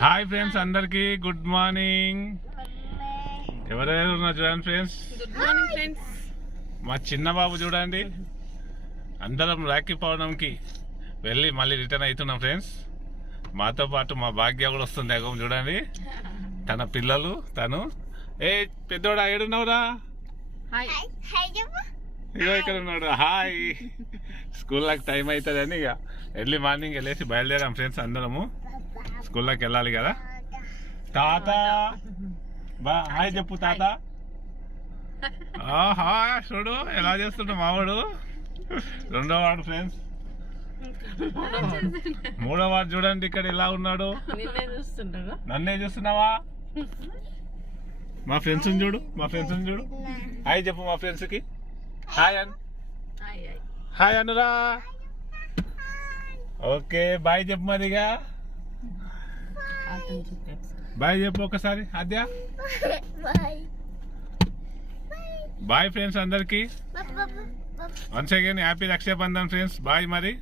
Hi friends, అందరికి good morning. ఎవరెవరు ఉన్నారు చూడండి ఫ్రెండ్స్. Good morning friends. మా చిన్న బాబు చూడండి, అందరం రాఖీ పౌర్ణమికి వెళ్ళి మళ్ళీ రిటర్న్ అవుతున్నాం ఫ్రెండ్స్. మాతో పాటు మా భాగ్య కూడా వస్తుంది. అగం చూడండి, తన పిల్లలు. తను ఏ పెద్దోడా ఏడున్నావురా? ఇగో ఇక్కడ ఉన్నాడు. హాయ్. స్కూల్లోకి టైం అవుతుందని ఇక ఎర్లీ మార్నింగ్ వెళ్ళేసి బయలుదేరాం ఫ్రెండ్స్. అందరము స్కూల్లోకి వెళ్ళాలి కదా. తాత హాయ్ చెప్పు తాత. చూడు ఎలా చేస్తుండు మావాడు. రెండో వాడు ఫ్రెండ్స్. మూడో వాడు చూడండి ఇక్కడ ఎలా ఉన్నాడు. నన్నే చూస్తున్నావా? మా ఫ్రెండ్స్ చూడు, మా ఫ్రెండ్స్ చూడు. హాయ్ చెప్పు మా ఫ్రెండ్స్ కి. హాయ్ అన్ హాయ్ అనురా. ఓకే బాయ్ చెప్పు మరిగా. బాయ్ చెప్పు ఒకసారి ఆద్య. బాయ్ ఫ్రెండ్స్ అందరికి. Once again happy Rakshabandhan friends. Bye మరి.